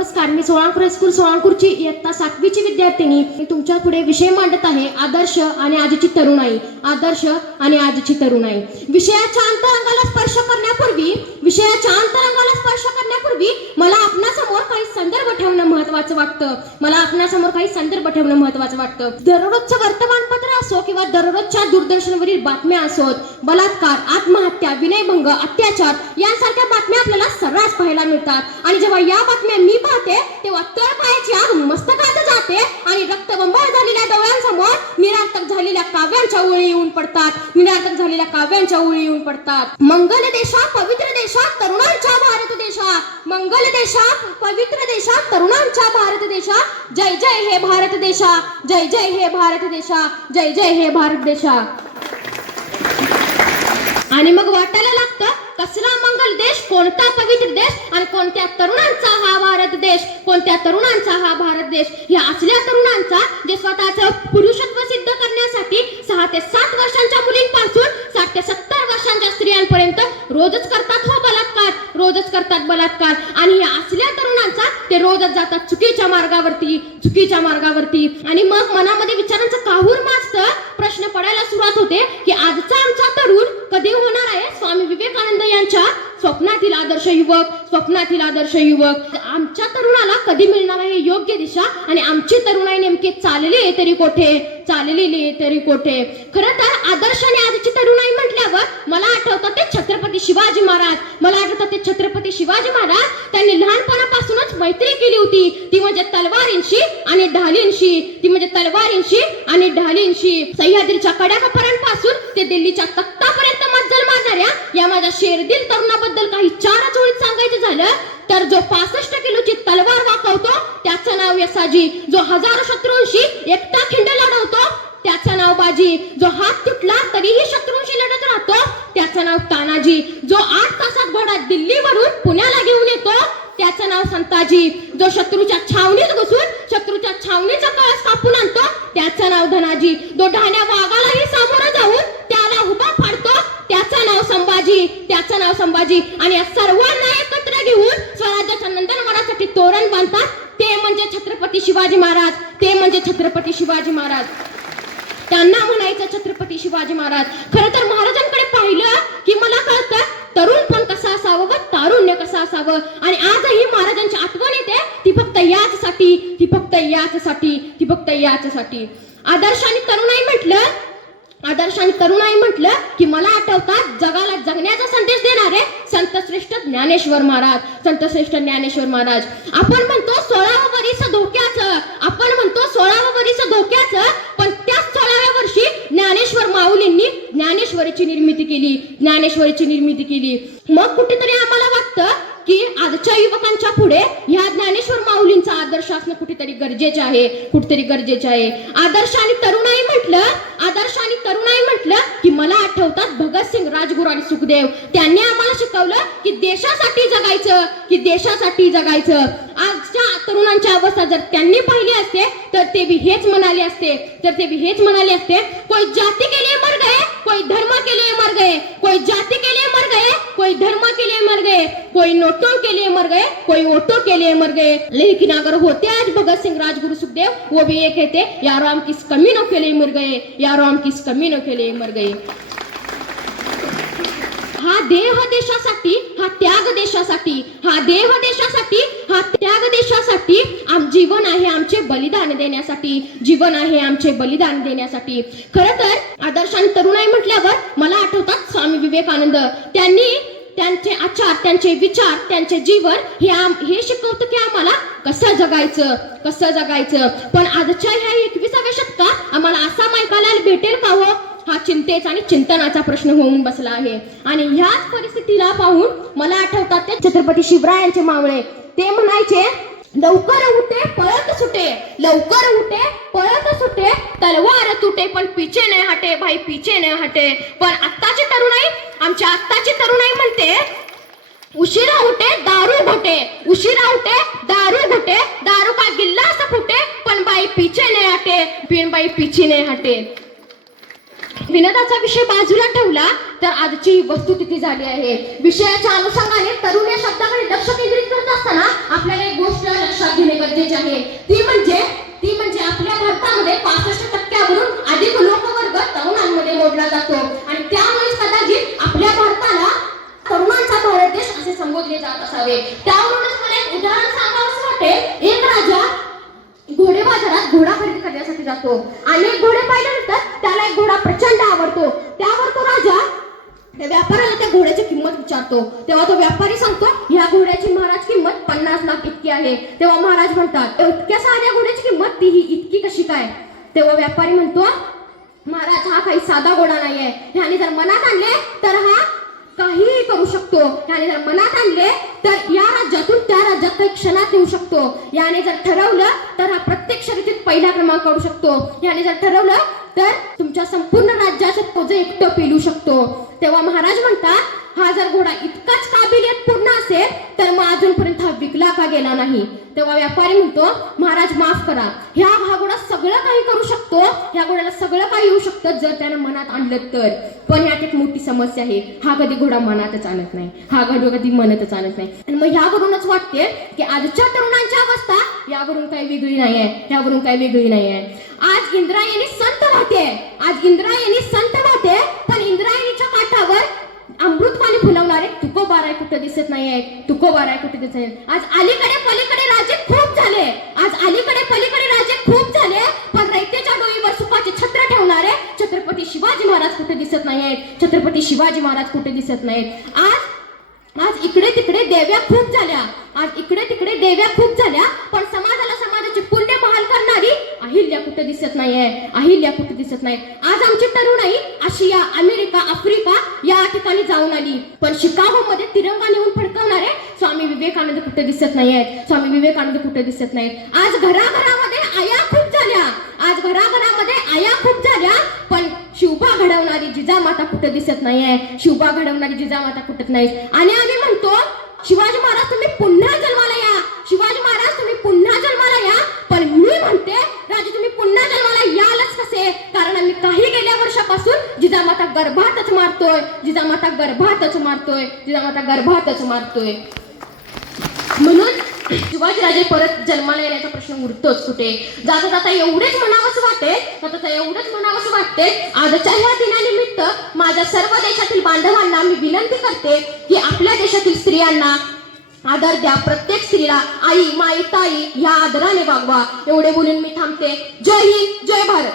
नमस्कार, मी सोळांपूर हायस्कूल सोळांपूरची इयत्ता 7वीची विद्यार्थिनी. मी तुमच्या पुढे विषय मांडत आहे, आदर्श आणि आजची तरुणाई. आदर्श आणि आजची तरुणाई. विषयाच्या अंतरंगाला स्पर्श करण्यापूर्वी मला आपणासमोर काही संदर्भ ठेवणं महत्त्वाचं वाटतं. दररोजचं वर्तमानपत्र असो किंवा दररोजच्या दूरदर्शनवरील बातम्या असोत, बलात्कार, आत्महत्या, विनयभंग, अत्याचार यांसारख्या बातम्या आपल्याला सर्रास पाहायला मिळतात. आणि जेव्हा या बातम्या मी पाहते तेव्हा तळपायाची आग मस्तकात जाते आणि रक्तबंबाळ झालेल्या डोळ्यांसमोर निरार्थक झालेल्या काव्यांच्या ओळी येऊन पडतात. मंगल देशा पवित्र देशा तरुणांच्या भारत देशा. मंगल देशा पवित्र देशा तरुणांच्या भारत देशा. जय जय हे भारत देशा. जय जय हे भारत देशा. जय जय हे भारत देशा. आणि मग वाटायला लागतं, कसला मंगल देश, कोणता पवित्र देश आणि कोणत्या तरुणांचा हा भारत देश. या असल्या तरुणांचा जे स्वतःचं पुरुषत्व सिद्ध करण्यासाठी 6 ते 7 वर्षांच्या मुलींपासून 60 ते 70 वर्षांच्या स्त्रियांपर्यंत रोजच करतात बलात्कार. आणि या असल्या तरुणांचा ते रोजच जातात चुकीच्या मार्गावरती. आणि मग मनामध्ये विचारांचं काहूर माजतं. प्रश्न पडायला सुरुवात होते की आजचा आमचा तरुण कधी होणार आहे स्वामी विवेकानंद यांच्या स्वप्नातील आदर्श युवक. आमच्या तरुणाला कधी मिळणार आहे योग्य दिशा आणि आमची तरुणाई नेमकी चालली तरी कोठे. खरं तर आदर्श आणि आजची तरुणाई म्हटल्यावर मला आठवतं ते छत्रपती शिवाजी महाराज. त्यांनी लहानपणापासूनच मैत्री केली होती, ती म्हणजे तलवारींशी आणि ढालींशी. सह्याद्रीच्या कड्यापर्यंतपासून ते दिल्लीच्या तख्तापर्यंत मज्जल मारणाऱ्या या माझ्या शेरदिल तरुणाबद्दल काही 4 ओळीत सांगायचं झालं तर जो 65 किलोची तलवार वाकवतो त्याचं नाव यसाजी. जो हजारो शत्रूंशी एकटा खिंड लढवतो त्याचं नाव बाजी. जो हात तुटला तरीही शत्रूंशी लढत राहतो त्याचं नाव तानाजी. जो 8 तासात घोडा दिल्लीवरून पुण्याला घेऊन येतो त्याचं नाव संताजी. जो शत्रूच्या छावणीत घुसून शत्रूच्या छावणीचा कळस कापून आणतो त्याचं नाव धनाजी. जो ढाण्या वाघालाही सामोरं जाऊन त्याला उभा फाडतो त्याचं नाव संभाजी. आणि या सर्वांना एकत्र घेऊन स्वराज्याच्या नंदनवनासाठी तोरण बांधतात ते म्हणजे छत्रपती शिवाजी महाराज. त्यांना म्हणायचं छत्रपती शिवाजी महाराज. खरं तर महाराजांकडे पाहिलं की मला कळतं तरुण पण कसं असावं व तारुण्य कसं असावं. आणि आजही महाराजांची आठवण येते ती फक्त याचसाठी. आदर्श आणि तरुणाई म्हटलं की मला आठवतात जगाला जगण्याचा संदेश देणारे संतश्रेष्ठ ज्ञानेश्वर महाराज. आपण म्हणतो 16वं वर्ष धोक्याचं, पण त्याच 16व्या वर्षी ज्ञानेश्वर माऊलींनी ज्ञानेश्वरीची निर्मिती केली. मग कुठेतरी आम्हाला वाटतं की आजच्या युवकांच्या पुढे ह्या ज्ञानेश्वर माऊलींचा आदर्श असणं कुठेतरी गरजेचे आहे. आदर्श आणि तरुणाई म्हटलं की मला आठवतात भगतसिंग, राजगुरू आणि सुखदेव. त्यांनी आम्हाला शिकवलं की देशासाठी जगायचं. आजच्या तरुणांची अवस्था जर त्यांनी पाहिली असते तर ते भी हेच म्हणाले असते कोई जाति के लिए मर गए, कोई धर्म के लिए मर गए, कोई जाति के लिए मर गए, कोई धर्म के लिए मर गए, कोई नोटों के लिए मर गए, कोई वोटों के लिए मर गए. लेकिन अगर होते आज भगत सिंह, राजगुरु, सुखदेव, वो भी ये कहते यारो हम किस कमीनों के लिए मर गए. हा देह देशासाठी, हा त्याग देशासाठी, जीवन आहे आमचे बलिदान देण्यासाठी. खरं तर आदर्श आणि तरुणाई म्हटल्यावर मला आठवतात स्वामी विवेकानंद. त्यांनी त्यांचे आचार, त्यांचे विचार, त्यांचे जीवन हे शिकवतं की आम्हाला कसं जगायचं. पण आजच्या ह्या 21व्या शतकात आम्हाला असा मायकाला भेटेल का हो, हा चिंतेचा आणि चिंतनाचा प्रश्न होऊन बसला आहे. आणि ह्याच परिस्थितीला पाहून मला आठवतात ते छत्रपती शिवरायांचे मावळे. ते म्हणायचे लवकर उठे पळत सुटे, तलवार तुटे पण पीछे नहीं हटे. पण आत्ताची तरुणाई म्हणते उशिरा उठे दारू घोटे, दारू का गिल्लास फुटे पण बाई पीछे नहीं हटे. विनोदाचा विषय बाजूला ठेवला तर आजची ही वस्तुस्थिती झाली आहे. विषयाच्या अनुषंगाने तरुण या शब्दाकडे लक्ष केंद्रित करत असताना आपल्याला एक गोष्ट लक्षात घेणे गरजेचे आहे. ती म्हणजे आपल्या भारतामध्ये 65% अधिक लोकवर्ग तरुणांमध्ये मोडला जातो आणि त्यामुळेच कदाचित आपल्या भारताला तरुणांचा भारत देश असे संबोधले जात असावे. त्यावरूनच मला एक उदाहरण सांगावंसं वाटेल. एक राजा घोडे बाजारात घोडा खरेदी करण्यासाठी जातो. अनेक घोडे पाहिल्यानंतर त्याला एक घोडा प्रचंड आवडतो. त्यावर तो राजा त्या व्यापाऱ्याला त्या घोड्याची किंमत विचारतो. तेव्हा तो व्यापारी सांगतो, ह्या घोड्याची महाराज किंमत 50 लाख इतकी आहे. तेव्हा महाराज म्हणतात, इतक्या साध्या घोड्याची किंमत तीही इतकी कशी काय? तेव्हा व्यापारी म्हणतो, महाराज हा काही साधा घोडा नाहीये. ह्याने जर मनात आणले तर हा काहीही करू शकतो. याने जर मनात आणले तर या राज्यातून त्या राज्यात काही क्षणात येऊ शकतो. याने जर ठरवलं तर हा प्रत्येक शर्यतीत पहिला क्रमांक करू शकतो. याने जर ठरवलं तर तुमच्या संपूर्ण राज्याचं पोज एकटं पेलू शकतो. तेव्हा महाराज म्हणतात, हा जर घोडा इतकाच काबिलियत पूर्ण असेल तर मग अजूनपर्यंत हा विकला का गेला नाही? तेव्हा व्यापारी म्हणतो, महाराज माफ करा, हा घोडा सगळं काही करू शकतो. ह्या घोड्याला सगळं काही येऊ शकतं जर त्याने मनात आणलं तर. पण ह्यात एक मोठी समस्या आहे, हा कधी घोडा मनातच आणत नाही, हा घोडा कधी मनतच आणत नाही. आणि मग ह्यावरूनच वाटते की आजच्या तरुणांची अवस्था यावरून काही वेगळी नाहीये, ह्यावरून काही वेगळी नाहीये. आज इंद्रायणी संत वाहते, पण इंद्रायणीच्या काठावर अमृतवाणी फुलवणारे तुकोबाराय कुठे दिसत नाहीये, तुकोबाराय कुठे दिसत नाही. आज अलीकडे पलीकडे राजे खूप झाले, पण रयतेच्या डोईवर सुखाचे छत्र ठेवणारे छत्रपती शिवाजी महाराज कुठे दिसत नाहीयेत, छत्रपती शिवाजी महाराज कुठे दिसत नाहीत. आज इकडे तिकडे देव्या खूप झाल्या, पण समाजाची पुण्य बहाल करणारी अहिल्या कुठे दिसत नाहीये, आज आमची तरुणाई आशिया, अमेरिका, आफ्रिका या ठिकाणी जाऊन आली, पण शिकागो मध्ये तिरंगा नेऊन फडकवणारे स्वामी विवेकानंद कुठे दिसत नाहीयेत. आज घराघरामध्ये आया खूप झाल्या, पण शिवबा घडवणारी जिजामाता कुठे दिसत नाहीये, आणि आम्ही म्हणतो, शिवाजी महाराज तुम्ही पुन्हा जन्माला या, पण मी म्हणते राजे तुम्ही पुन्हा जन्माला यालच कसे? कारण आम्ही काही गेल्या वर्षापासून जिजामाता गर्भातच मारतोय. म्हणून शिवाजीराजे परत जन्माला येण्याचा प्रश्न उरतोच कुठे. जाता एवढेच म्हणावंसं वाटते, आजच्या ह्या दिनानिमित्त माझ्या सर्व देशातील बांधवांना मी विनंती करते की आपल्या देशातील स्त्रियांना आदर द्या. प्रत्येक स्त्रीला आई, माई, ताई ह्या आदराने वागवा. एवढे बोलून मी थांबते. जय हिंद, जय भारत.